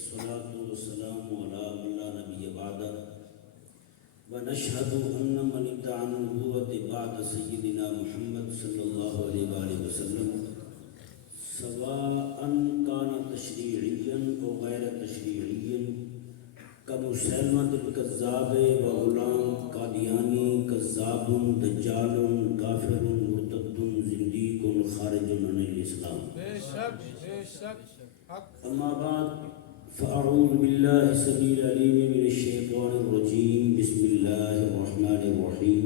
والصلاة والسلام على من لا نبي بعده ونشهد أن من ادعى النبوة بعد سيدنا محمد صلى الله عليه وآله وسلم سواء كان تشريعيا أو غير تشريعيا كمسيلمة الكذاب وغلام قادياني كذاب دجال كافر مرتد زنديق خارج عن الإسلام. أما بعد فأعوذ بالله السميع العليم من الشيطان الرجيم. بسم الله الرحمن الرحيم.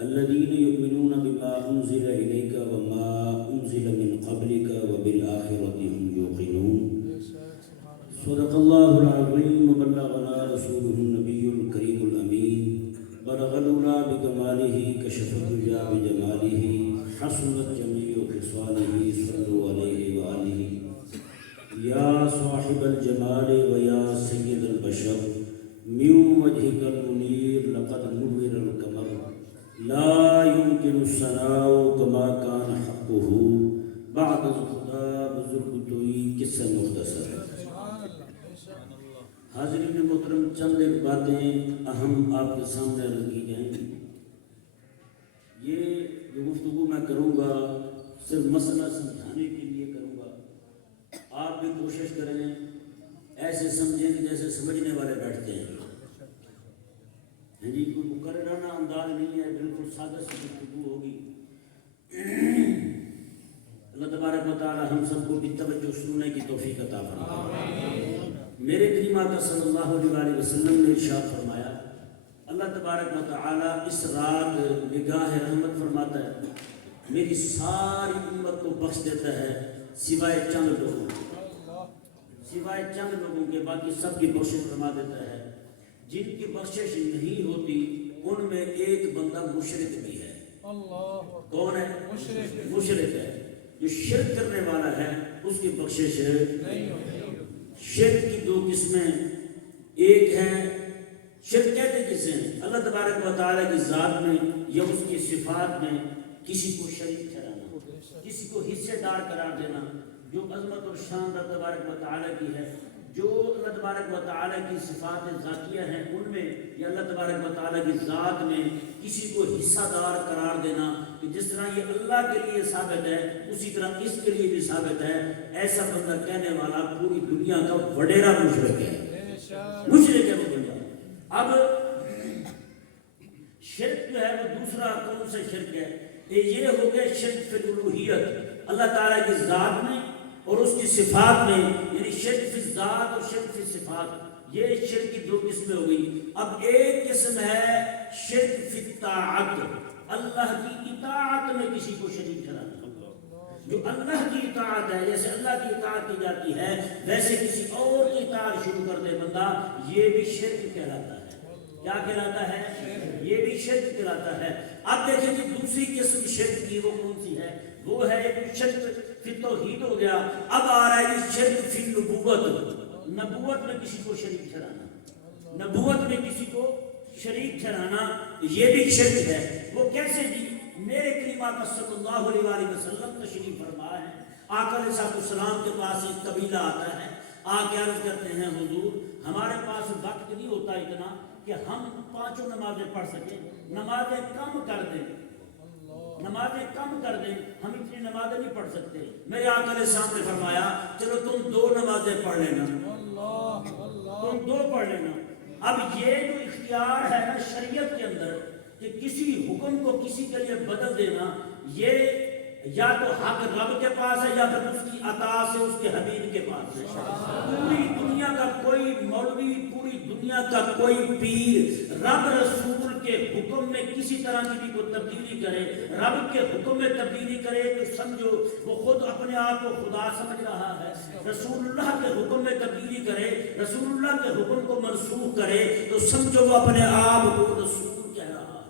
الذين يؤمنون بما أنزل إليك وما أنزل من قبلك وبالآخرة هم يوقنون. صدق الله العظيم وبلغنا رسوله النبي الكريم الأمين. بلغ الأولى بكماله كشف الدجى بجماله حسنت جميع خصاله صلوا عليه وآله. يا صاحب الجمال ويا سيد البشر من وجهك المنير لقد نور القمر لا يمكن الثناء كما كان حقه بعد الخدا بزرگ توئی قصہ مختصر. حاضرین محترم، چند ایک باتیں اہم آپ کے سامنے عرض کی جائیں. یہ جو گفتگو میں کروں گا صرف مسئلہ سمجھانے کے لیے کروں گا. آپ بھی کوشش کریں ایسے سمجھیں کہ جیسے سمجھنے والے بیٹھتے ہیں. جی کوئی مقررانہ انداز نہیں ہے، بالکل سادہ سی گفتگو ہوگی. اللہ تبارک و تعالی ہم سب کو بھی توجہ سننے کی توفیق عطا فرمائے. میرے کریم آقا صلی اللہ علیہ وسلم نے ارشاد فرمایا، اللہ تبارک و تعالی اس رات نگاہ رحمت فرماتا ہے، میری ساری امت کو بخش دیتا ہے سوائے چند لوگوں کے، باقی سب کی بخشش فرما دیتا ہے. جن کی بخشش نہیں ہوتی ان میں ایک بندہ مشرک بھی ہے. کون ہے؟ مشرک ہے. جو شرک کرنے والا ہے اس کی بخشش نہیں ہوتی. شرک کی دو قسمیں، ایک ہے شرک کہتے کسے ہیں؟ اللہ تبارک و تعالیٰ کی ذات میں یا اس کی صفات میں کسی کو شریک ٹھہرانا، کسی کو حصے دار قرار دینا. جو عظمت اور شان اللہ تبارک و تعالیٰ کی ہے، جو اللہ تبارک و تعالیٰ کی صفات ذاتیہ ہیں ان میں یا اللہ تبارک و تعالیٰ کی ذات میں کسی کو حصہ دار قرار دینا کہ جس طرح یہ اللہ کے لیے ثابت ہے اسی طرح اس کے لیے بھی ثابت ہے، ایسا بندہ کہنے والا پوری دنیا کا وڈیرا مشرک ہے. مشرک ہے وہ بندہ. اب شرک جو ہے وہ دوسرا کون سا شرک ہے؟ یہ ہو گیا شرک فی الالوہیت، اللہ تعالیٰ کی ذات میں اور اس کی صفات میں، یعنی شرک فی ذات اور شرک فی صفات. یہ شرک کی دو قسمیں ہو گئی. اب ایک قسم ہے شرک فی الطاعت، اللہ کی اطاعت میں کسی کو شریک ٹھہرانا. جو اللہ کی اطاعت ہے، جیسے اللہ کی اطاعت کی جاتی ہے ویسے کسی اور کی اطاعت شروع کر دے بندہ، یہ بھی شرک کہلاتا ہے. کیا کہلاتا ہے؟ یہ بھی شرک کہلاتا ہے. اب دیکھیں کہ دوسری قسم شرک کی وہ کون سی ہے؟ وہ ہے شرک فی توحید ہو گیا. اب آ رہا ہے شرک فی نبوت، نبوت میں کسی کو شریک ٹھہرانا. نبوت میں کسی کو شریک ٹھہرانا یہ بھی شرک ہے. وہ کیسے جی؟ میرے کریم آقا صلی اللہ علیہ وسلم تشریف فرما ہے. آقا علیہ السلام کے پاس ایک قبیلہ آتا ہے، آ کے عرض کرتے ہیں حضور ہمارے پاس وقت نہیں ہوتا اتنا کہ ہم 5 نمازیں پڑھ سکیں، نمازیں کم کر دیں، ہم اتنی نمازیں نہیں پڑھ سکتے. میرے آقا علیہ السلام نے فرمایا چلو تم 2 نمازیں پڑھ لینا، تم 2 پڑھ لینا. اب یہ جو اختیار ہے نا شریعت کے اندر کہ کسی حکم کو کسی کے لیے بدل دینا، یہ یا تو حق رب کے پاس ہے یا پھر اس کی عطا سے اس کے حبیب کے پاس ہے. پوری دنیا کا کوئی مولوی، پوری دنیا کا کوئی پیر رب رسول کے حکم میں کسی طرح کی بھی کوئی تبدیلی کرے، رب کے حکم میں تبدیلی کرے تو سمجھو وہ خود اپنے آپ کو خدا سمجھ رہا ہے. رسول اللہ کے حکم میں تبدیلی کرے، رسول اللہ کے حکم کو منسوخ کرے تو سمجھو وہ اپنے آپ کو رسول کہہ رہا ہے،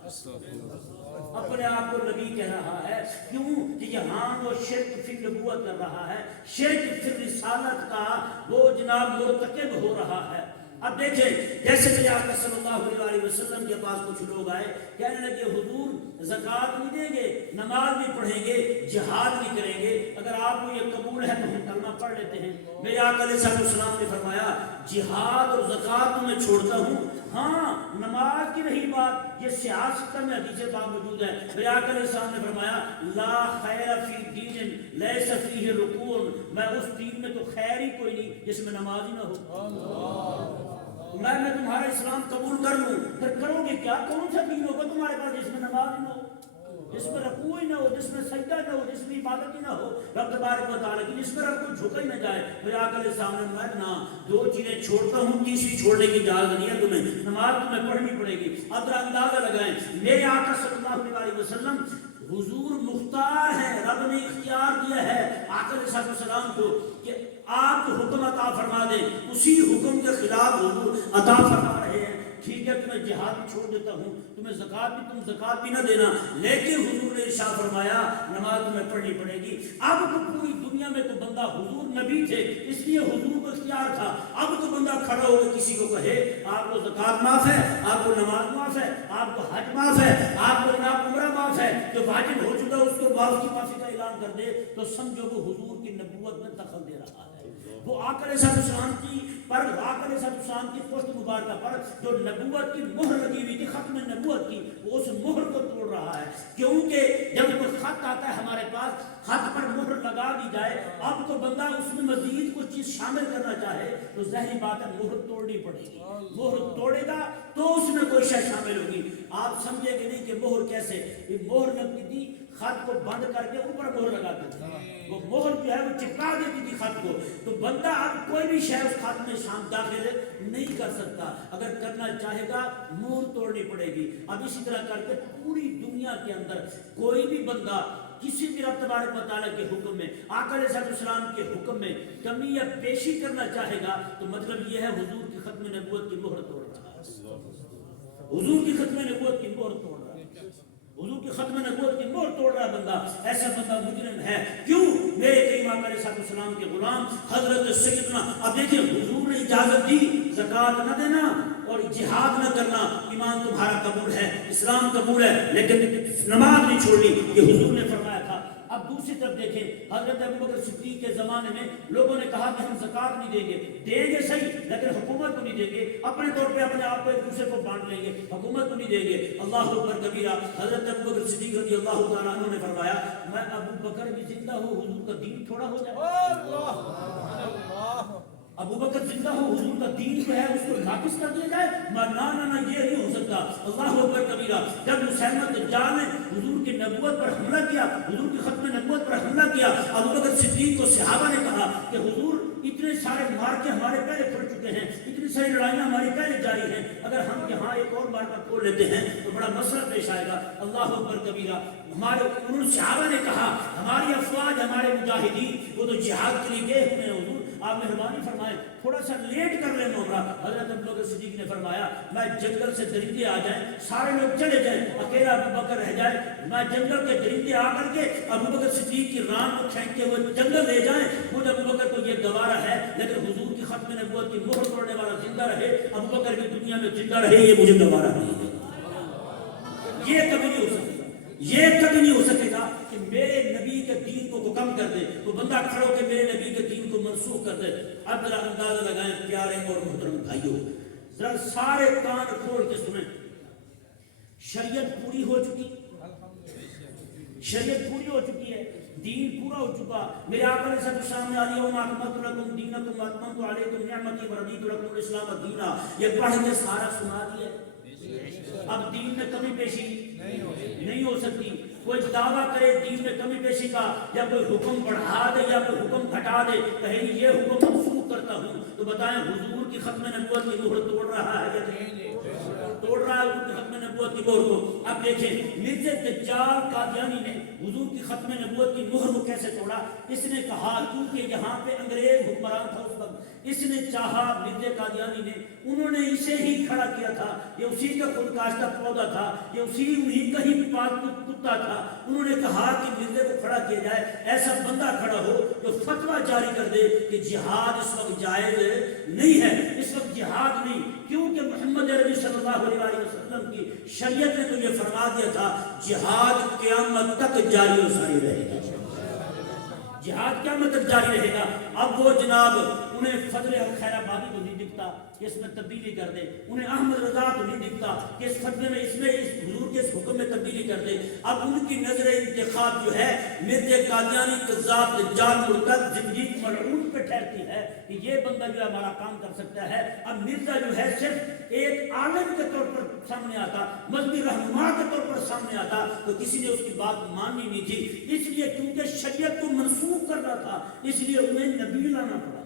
اپنے آپ کو نبی کہہ رہا ہے. کیوں کہ یہاں وہ شرک فی نبوت کر رہا ہے، شرک فی رسالت کا وہ جناب مرتکب ہو رہا ہے. اب دیکھیں جیسے کہ آقا صلی اللہ علیہ وسلم کے پاس کچھ لوگ آئے، کہنے لگے حضور زکوٰۃ نہیں دیں گے، نماز نہیں پڑھیں گے، جہاد نہیں کریں گے، اگر آپ کو یہ قبول ہے تو ہم کلمہ پڑھ لیتے ہیں. میرے آقا علیہ السلام نے فرمایا جہاد اور زکات میں چھوڑتا ہوں, ہاں نماز کی رہی بات, یہ سیاست میں حدیث پاک موجود ہے. میرے آقا علیہ السلام نے فرمایا لا خیر فی دین لیس فیہ رکوع, میں اس دین میں تو خیر ہی کوئی نہیں جس میں نماز ہی نہ ہو. میں تمہارا اسلام قبول کر لوں, پھر کرو گے کیا؟ کون سا دین ہوگا تمہارے پاس جس میں نماز ہی نہ ہو, جس میں رکوع ہی نہ ہو, جس میں سجدہ نہ ہو, جس میں عبادت ہی نہ ہو رب تبارک و تعالیٰ کی, جس میں رب کو جھکا ہی نہ جائے. میرے آقا علیہ السلام نے فرمایا نہ, دو چیزیں چھوڑتا ہوں, تیسری چھوڑنے کی اجازت نہیں ہے تمہیں, نماز تمہیں پڑھنی پڑے گی. اب ذرا اندازہ لگائیں, میرے آقا صلی اللہ علیہ وسلم حضور مختار ہیں, رب نے اختیار دیا ہے آقا علیہ السلام کو کہ آپ کو حکم عطا فرما دیں, اسی حکم کے خلاف حضور عطا فرما رہے ہیں. ٹھیک ہے تمہیں جہاد بھی چھوڑ دیتا ہوں, تمہیں زکات بھی, تم زکات بھی نہ دینا, لیکن حضور نے ارشاد فرمایا نماز تمہیں پڑھنی پڑے گی. اب تو پوری دنیا میں تو بندہ, حضور نبی تھے اس لیے حضور کو اختیار تھا, اب تو بندہ کھڑا ہو کے کسی کو کہے آپ کو زکات معاف ہے, آپ کو نماز معاف ہے, آپ کو حج معاف ہے, آپ کو جناب عمرہ معاف ہے, جو واجب ہو چکا اس کو واپس کی معافی کا اعلان کر دے, تو سمجھو وہ حضور کی نبوت میں دخل دے رہا ہے. وہ آقا علیہ السلام کی پر, آقا علیہ السلام کی پشت مبارکہ پر جو نبوت کی مہر لگی ہوئی تھی, ختم نبوت کی, وہ اس مہر کو توڑ رہا ہے. کیونکہ جب کوئی خط آتا ہے ہمارے پاس, خط پر مہر لگا دی جائے, اب تو بندہ اس میں مزید کچھ چیز شامل کرنا چاہے تو ظاہری بات ہے مہر توڑنی پڑے گی. مہر توڑے گا تو اس میں کوئی شے شامل ہوگی. آپ سمجھے کہ نہیں کہ مہر کیسے, یہ مہر لگتی تھی خط کو بند کر کے اوپر مہر لگاتے تھے, وہ مہر جو ہے وہ چپکا دیتی تھی خط کو, تو بندہ اب کوئی بھی شے اس خط میں شام داخل نہیں کر سکتا. اگر کرنا چاہے گا مہر توڑنی پڑے گی. اب اسی طرح کر کے پوری دنیا کے اندر کوئی بھی بندہ کسی بھی رب تبارک و تعالیٰ کے حکم میں, آقا علیہ السلام کے حکم میں کمی یا پیشی کرنا چاہے گا تو مطلب یہ ہے حضور کی ختم نبوت کی مہر توڑ رہا ہے, حضور کی ختم نبوت کی مہر توڑ رہا ہے, حضور کی ختم نبوت کی مہر توڑ رہا بندہ. ایسا بندہ مجرم ہے. کیوں؟ میرے کریم آقا علیہ السلام کے غلام حضرت سیدنا, اب دیکھیں حضور نے اجازت دی زکات نہ دینا اور جہاد نہ کرنا, ایمان تمہارا قبول ہے, اسلام قبول ہے, لیکن نماز نہیں چھوڑنی, یہ حضور نے فرمایا تھا. اب دوسری طرف دیکھیں حضرت ابوبکر صدیق کے زمانے میں لوگوں نے کہا کہ ہم زکات نہیں دیں گے, دیں گے صحیح لیکن حکومت کو نہیں دیں گے, اپنے طور پہ اپنے آپ کو ایک دوسرے کو بانٹ لیں گے, حکومت کو نہیں دیں گے. اللہ اکبر کبیرہ. حضرت ابوبکر صدیق رضی اللہ تعالیٰ عنہ نے فرمایا میں ابوبکر بھی زندہ ہوں, حضور کا دین تھوڑا ہو جائے. ابوبکر زندہ ہو, حضور کا دین جو ہے اس کو ناقص کر دیا جائے, نہ یہ نہیں ہو سکتا. اللہ اکبر کبیرہ. جب مسیلمہ دجال نے حضور کی نبوت پر حملہ کیا, حضور کی ختم نبوت پر حملہ کیا, ابوبکر صدیق کو صحابہ نے کہا کہ حضور اتنے سارے مارکے ہمارے پہلے پڑ چکے ہیں, اتنی ساری لڑائیاں ہماری پہلے جاری ہیں, اگر ہم یہاں ایک اور مارکا کھول لیتے ہیں تو بڑا مسئلہ پیش آئے گا. اللہ اکبر کبیرہ. ہمارے ان صحابہ نے کہا ہماری افواج, ہمارے مجاہدین وہ تو جہاد کے لیے گئے ہوئے ہیں, حضور آپ مہربانی فرمائیں تھوڑا سا لیٹ کر لیں معاملہ. حضرت ابوبکر صدیق نے فرمایا میں جنگل سے درندے آ جائیں, سارے لوگ چلے جائیں, اکیلا ابوبکر رہ جائے, میں جنگل کے درندے آ کر کے ابوبکر صدیق کی ران کو کھینچ کے وہ جنگل لے جائیں, مجھے ابوبکر کو یہ گوارا ہے, لیکن حضور کی ختم نبوت کی مہر توڑنے والا زندہ رہے, ابوبکر کی دنیا میں زندہ رہے, یہ مجھے گوارا نہیں ہے. یہ کبھی نہیں ہو سکتا, یہ کبھی نہیں ہو سکے گا کہ میرے نبی کے دین کو کم کر دے, تو بندہ کھڑا ہو کے میرے نبی کے دین کو منسوخ کر دے. اب ذرا اندازہ لگائیں پیارے اور محترم بھائیوں, ذرا سارے کان کھول کے سنیں. شریعت پوری ہو چکی, شریعت پوری ہو چکی ہے, دین پورا ہو چکا. میرے آقا علیہ السلام نے الیوم اکملت لکم دینکم واتممت علیکم نعمتی ورضیت لکم الاسلام دینا, یہ پڑھ کے سارا سنا دیا. اب دین میں کمی پیشی نہیں ہو سکتی. کوئی دعویٰ کرے دین میں کمی پیشی کا, یا کوئی حکم بڑھا دے یا کوئی حکم گھٹا دے, کہیں یہ حکم منسوخ کرتا ہوں, تو بتائیں حضور کی ختم نبوت کی مہر توڑ رہا ہے یا نہیں توڑ رہا ہے حضور کی ختم نبوت کی مہر کو. اب دیکھیں مرزا دجال قادیانی نے حضور کی ختم نبوت کی مہر کو کیسے توڑا. اس نے کہا کیونکہ یہاں پہ انگریز حکمران تھا اس وقت, اس نے چاہا مرزا قادیانی نے, انہوں نے اسے ہی کھڑا کیا تھا, یہ اسی کا خود کاشتہ پودا تھا, یہ اسی کا ہی پاک کتا تھا. انہوں نے کہا کہ مرزے کو کھڑا کیا جائے, ایسا بندہ کھڑا ہو جو فتویٰ جاری کر دے کہ جہاد اس وقت جائز نہیں ہے, اس وقت جہاد نہیں, کیونکہ محمد عربی صلی اللہ علیہ وسلم کی شریعت نے تو یہ فرما دیا تھا جہاد قیامت تک جاری و ساری رہے گا, جہاد قیامت تک جاری رہے گا. اب وہ جناب انہیں فضل خیر آبادی تو نہیں دکھتا کہ اس میں تبدیلی کر دے، انہیں احمد رضا تو نہیں دکھتا کہ اس فتوے میں اس حضور کے اس حکم میں تبدیلی کر دے۔ اب ان کی نظر انتخاب جو ہے مرزا قادیانی کذاب دجال مرتد زندگی ملعون پہ ٹھہرتی ہے کہ یہ بندہ جو ہے ہمارا کام کر سکتا ہے۔ اب مرزا جو ہے صرف ایک عالم کے طور پر سامنے آتا، مذہبی رہنما کے طور پر سامنے آتا تو کسی نے اس کی بات ماننی نہیں تھی، اس لیے کیونکہ شریعت کو منسوخ کر رہا تھا اس لیے انہیں نبی لانا پڑا،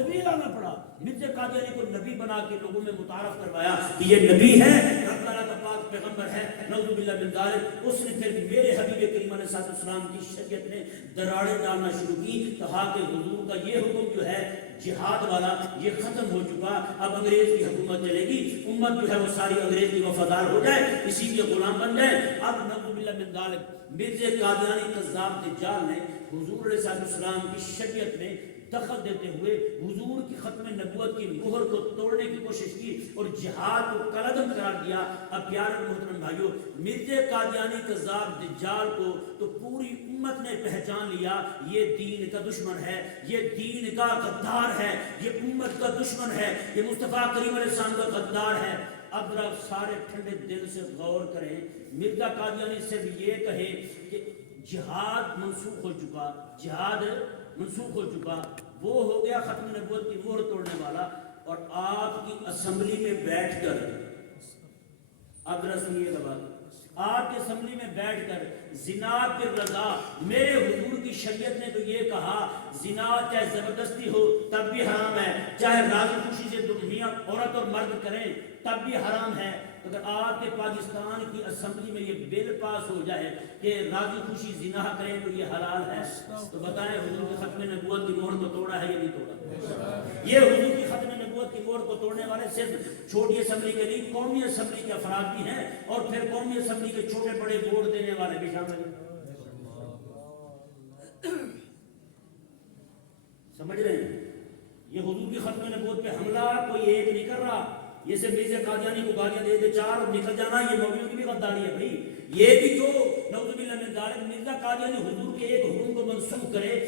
نبی لانا پڑا۔ مرزا قادیانی کو نبی بنا کے لوگوں میں متعارف کروایا کہ یہ نبی ہے، رب تعالیٰ کا پاک پیغمبر ہے، نعوذ باللہ من ذالک۔ اس نے پھر میرے حبیب کریم علیہ السلام کی شریعت میں دراڑیں ڈالنا شروع کی، کہا کہ حضور کا یہ حکم جو ہے جہاد والا یہ ختم ہو چکا، اب انگریز کی حکومت چلے گی، امت جو ہے وہ ساری انگریز کی وفادار ہو جائے، اسی کے غلام بن جائے۔ اب نعوذ باللہ من ذالک مرزا قادیانی کذاب دجال نے حضور علیہ السلام کی شریعت میں دخل دیتے ہوئے حضور کی ختم نبوت کی مہر کو توڑنے کی کوشش کی اور جہاد کو کالعدم قرار دیا۔ اب پیارے محترم بھائیو، مرزا قادیانی کذاب دجال کو تو پوری امت نے پہچان لیا، یہ دین کا دشمن ہے، یہ دین کا غدار ہے، یہ امت کا دشمن ہے، یہ مصطفیٰ کریم علیہ السلام کا غدار ہے۔ اب ذرا سارے ٹھنڈے دل سے غور کریں، مرزا قادیانی صرف یہ کہے کہ جہاد منسوخ ہو چکا، جہاد منسوخ ہو چکا، وہ ہو گیا ختم نبوت کی مہر توڑنے والا، اور آپ کی اسمبلی میں بیٹھ کر، اب ذرا سنیے گا بات، آپ کی اسمبلی میں بیٹھ کر زنا کی رضا، میرے حضور کی شریعت نے تو یہ کہا زنا چاہے زبردستی ہو تب بھی حرام ہے، چاہے راضی خوشی سے میاں عورت اور مرد کریں تب بھی حرام ہے۔ اگر آپ کے پاکستان کی اسمبلی میں یہ بل پاس ہو جائے کہ راضی خوشی زنا کریں تو یہ حلال ہے، تو بتائیں حضور کی ختم نبوت کی مہر کو توڑا ہے یا نہیں توڑا؟ یہ حضور کی ختم نبوت کی مہر کو توڑنے والے صرف چھوٹی اسمبلی کے نہیں، قومی اسمبلی کے افراد بھی ہیں، اور پھر قومی اسمبلی کے چھوٹے بڑے ووٹ دینے والے بھی شامل ہیں۔ سمجھ رہے ہیں؟ یہ حضور کی ختم نبوت پہ حملہ کوئی ایک نہیں کر رہا، یہ سے مرزا قادیانی کو گالیاں دے دے چار اور نکل جانا، یہ مولویوں کی بھی غداری ہے بھائی۔ یہ بھی جو نعوذ باللہ من ذالک مرزا قادیانی حضور کے ایک حکم کو منسوخ کرے،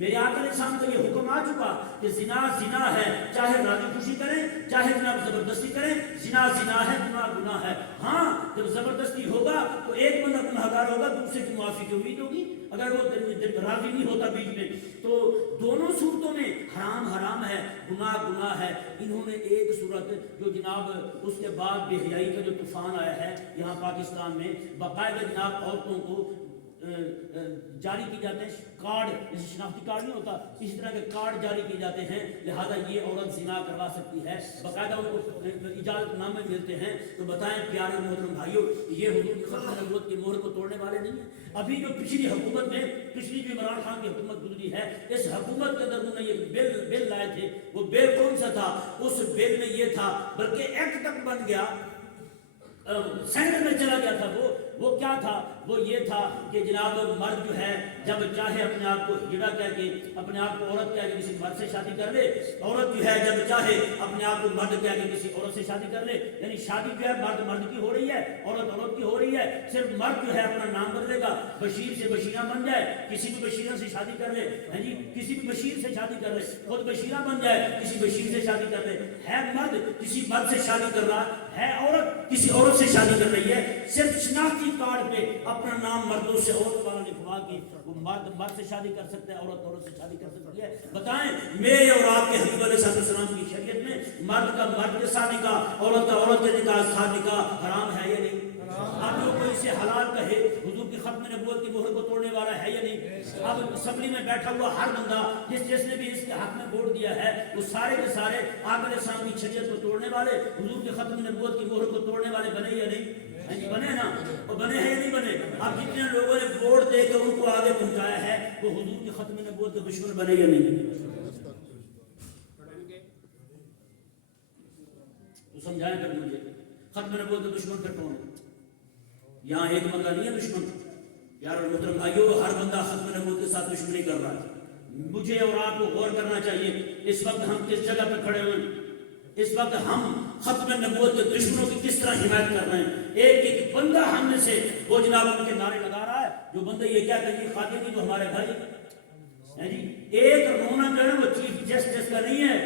میرے آقا علیہ السلام کا یہ حکم آ چکا کہ زنا زنا ہے، چاہے راضی خوشی کریں چاہے جناب زبردستی کریں، زنا زنا ہے، گناہ گناہ ہے۔ ہاں جب زبردستی ہوگا تو ایک بندہ گنہگار ہوگا، دوسرے کی معافی کی امید ہوگی، اگر وہ راضی نہیں ہوتا بیچ میں، تو دونوں صورتوں میں حرام حرام ہے، گناہ گناہ ہے۔ انہوں نے ایک صورت جو جناب اس کے بعد بے حیائی کا جو طوفان آیا ہے یہاں پاکستان میں، باقاعدہ جناب عورتوں کو جاری کی جاتے ہیں کارڈ، جیسے شناختی کارڈ نہیں ہوتا اسی طرح کے کارڈ جاری کیے جاتے ہیں، لہذا یہ عورت زنا کروا سکتی ہے، باقاعدہ ان کو اجازت نامے ملتے ہیں۔ تو بتائیں پیارے محترم بھائیوں، یہ حضور کی ختم نبوت کی مہر کو توڑنے والے نہیں ہیں۔ ابھی جو پچھلی حکومت میں، پچھلی جو عمران خان کی حکومت گزری ہے، اس حکومت کے اندر انہوں نے یہ بل لائے تھے، وہ بل کون سا تھا؟ اس بل میں یہ تھا، بلکہ ایکٹ تک بن گیا، سینٹ میں چلا گیا تھا، وہ کیا تھا؟ وہ یہ تھا کہ جناب مرد جو ہے جب چاہے اپنے آپ کو ہجڑا کہہ کے، اپنے آپ کو عورت کہہ کے کسی مرد سے شادی کر لے، عورت جو ہے جب چاہے اپنے آپ کو مرد کہہ کے کسی عورت سے شادی کر لے، یعنی شادی جو ہے مرد مرد کی ہو رہی ہے، عورت عورت کی ہو رہی ہے، صرف مرد جو ہے اپنا نام بدلے گا، بشیر سے بشیرہ بن جائے، کسی بھی بشیرہ سے شادی کر لے، ہاں جی کسی بھی بشیر سے شادی کر لے، خود بشیرہ بن جائے، کسی بشیر سے شادی کر لے، ہے مرد کسی مرد سے شادی کر رہا ہے، عورت کسی عورت سے شادی کر رہی ہے، صرف شناختی کارڈ پہ اپنا نام مردوں سے عورت والا لکھوا کے وہ مرد مرد سے شادی کر سکتا ہے، عورت عورت سے شادی کر سکتی ہے۔ بتائیں میرے اور آپ کے حبیب علیہ السلام کی شریعت میں مرد کا مرد کے ساتھ نکاح، عورت کا عورت کے ساتھ نکاح حرام ہے یا نہیں؟ اب جو کوئی اسے حلال کہے حضور کی ختم نبوت کی مہر کو توڑنے والا ہے یا نہیں؟ اب اسمبلی میں بیٹھا ہوا ہر بندہ جس نے بھی اس کے حق میں ووٹ دیا ہے، وہ سارے کے سارے آقا علیہ السلام کی شریعت کو توڑنے والے، حضور کی ختم نبوت کی مہر کو توڑنے والے بنے یا نہیں؟ بنے نا، وہ بنے ہیں یا نہیں بنے؟ اب جتنے لوگوں نے ووٹ دے کر ان کو آگے پہنچایا ہے وہ حضور کی ختم نبوت کے دشمن بنے یا نہیں؟ تو سمجھائیں کر مجھے ختم نبوت کے دشمن پھر کون ہے؟ یہاں ایک بندہ نہیں ہے دشمن، یار محترم بھائیو، ہر بندہ ختم نبوت کے ساتھ دشمنی کر رہا ہے۔ مجھے اور آپ کو غور کرنا چاہیے اس وقت ہم کس جگہ پہ کھڑے ہوئے، اس وقت ہم ختم نبوت کے دشمنوں کی کس طرح حمایت کر رہے ہیں۔ ایک ایک بندہ ہم میں سے وہ جناب ان کے نعرے لگا رہا ہے، جو بندہ یہ کہتا ہے کہ قادیانی تو ہمارے بھائی ہیں جی، ایک رونا جو ہے وہ چیف جسٹس کا نہیں ہے،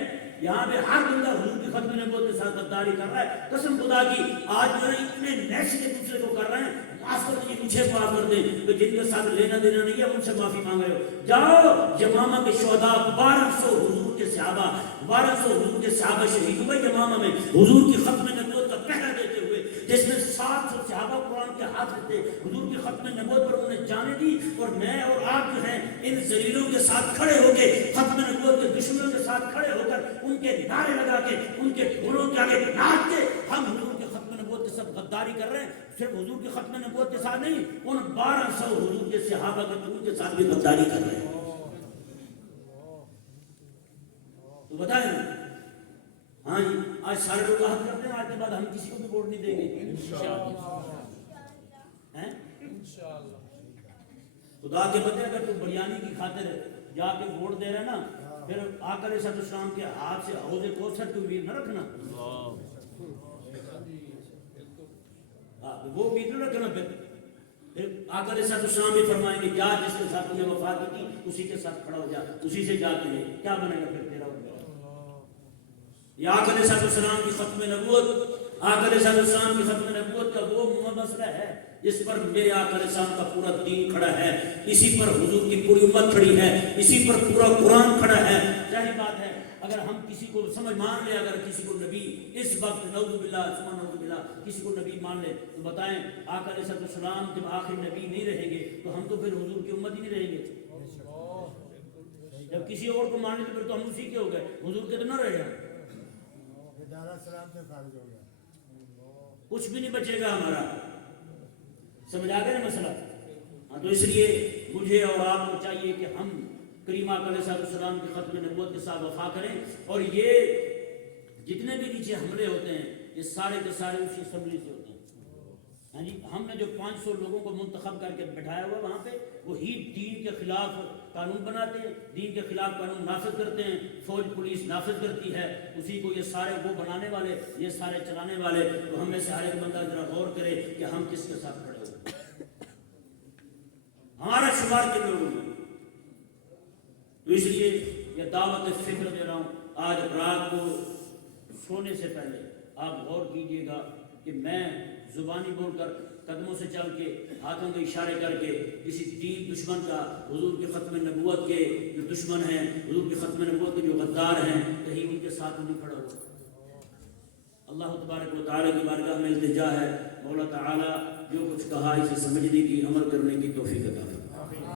یہاں پہ ہر بندہ حضور کی ختم نبوت کے ساتھ غداری کر رہا ہے. قسم خدا کی آج جو ہے اتنے نیش کے دوسرے کو کر رہے ہیں، معاف کر دیجیے، مجھے معاف کر دیں کہ جن کے ساتھ لینا دینا نہیں ہے ان سے معافی مانگ رہے ہو. جاؤ یمامہ کے شہداء 1200 حضور کے صحابہ، 1200 حضور کے صحابہ شہید ہوئے یمامہ میں حضور کی ختم نبوت کا پہرا دیتے ہوئے، جس میں 700 صحابہ قرآن کے حافظ تھے. حضور کی ختم نبوت پر انہوں نے جانے دی، اور میں اور آپ جو ہیں ان ذلیلوں کے ساتھ کھڑے ہو کے، ختم نبوت کے دشمنوں کے ساتھ کھڑے ہو کر ان کے نعرے لگا کے، ان کے ڈھولوں کے آگے ناچ کے ہم حضور کے ختم نبوت کے ساتھ غداری کر رہے ہیں. صرف حضور کی ختم نبوت کے ساتھ نہیں، ان 1200 حضور کے صحابہ کے درود کے ساتھ بھی غداری کر رہے ہیں. تو بتائیں نا، ہاں جی آج سارے لوگ عہد کرتے ہیں آج کے بعد ہم کسی کو بھی ووٹ نہیں دیں گے انشاءاللہ. خدا کے بندے اگر تو بریانی کی خاطر جا کے ووٹ دے رہے نا، پھر آقا علیہ السلام کے ہاتھ سے حوض کوثر کی امید نہ رکھنا، وہ امید نہ رکھنا. پھر آقا علیہ السلام بھی فرمائیں گے جا جس کے ساتھ تمہیں وفا کی تھی اسی کے ساتھ کھڑا ہو جا، اسی سے جا کے لے، کیا بنے گا پھر تیرا؟ یہ آقا علیہ السلام کی ختم نبوت، آقا علیہ السلام کی ختم نبوت کا وہ مسئلہ ہے جس پر میرے آقا علیہ السلام کا پورا دین کھڑا ہے، اسی پر حضور کی پوری امت کھڑی ہے، اسی پر پورا قرآن کھڑا ہے. ظاہر بات ہے اگر ہم کسی کو سمجھ مان لیں، اگر کسی کو نبی اس وقت نعوذ باللہ ثم نعوذ باللہ کسی کو نبی مان لے، تو بتائیں آقا علیہ السلام جب آخر نبی نہیں رہیں گے تو ہم تو پھر حضور کی امت ہی نہیں رہیں گے. جب کسی اور کو مان لیں تو پھر تو ہم اسی کے ہو گئے، حضور کے تو نہ رہے گا، کچھ بھی نہیں بچے گا ہمارا. سمجھ آ گیا نا مسئلہ؟ ہاں تو اس لیے مجھے اور آپ کو چاہیے کہ ہم کریم آقا علیہ السلام کی ختم نبوت کے ساتھ وفا کریں. اور یہ جتنے بھی نیچے حملے ہوتے ہیں یہ سارے کے سارے اسی اسمبلی سے ہوتے ہیں. ہاں جی ہم نے جو 500 لوگوں کو منتخب کر کے بٹھایا ہوا وہاں پہ، وہی دین کے خلاف قانون بناتے ہیں، دین کے خلاف قانون نافذ کرتے ہیں، فوج پولیس نافذ کرتی ہے، اسی کو یہ سارے وہ بنانے والے، یہ سارے چلانے والے. تو ہم میں سے ہر ایک بندہ ذرا غور کرے کہ ہم کس کے ساتھ کھڑے ہوئے، ہمارا شمار کن لوگوں میں. تو اس لیے یہ دعوت فکر دے رہا ہوں. آج رات کو سونے سے پہلے آپ غور کیجئے گا کہ میں زبانی بول کر، قدموں سے چل کے، ہاتھوں کے اشارے کر کے کسی دین دشمن کا، حضور کی ختم نبوت کے جو دشمن ہیں، حضور کی ختم نبوت کے جو غدار ہیں، کہیں ان کے ساتھ نہیں کھڑا ہوا. اللہ تبارک و تعالیٰ کی بارگاہ میں التجا ہے مولا تعالیٰ جو کچھ کہا اسے سمجھنے کی، عمل کرنے کی توفیق عطا فرمائے.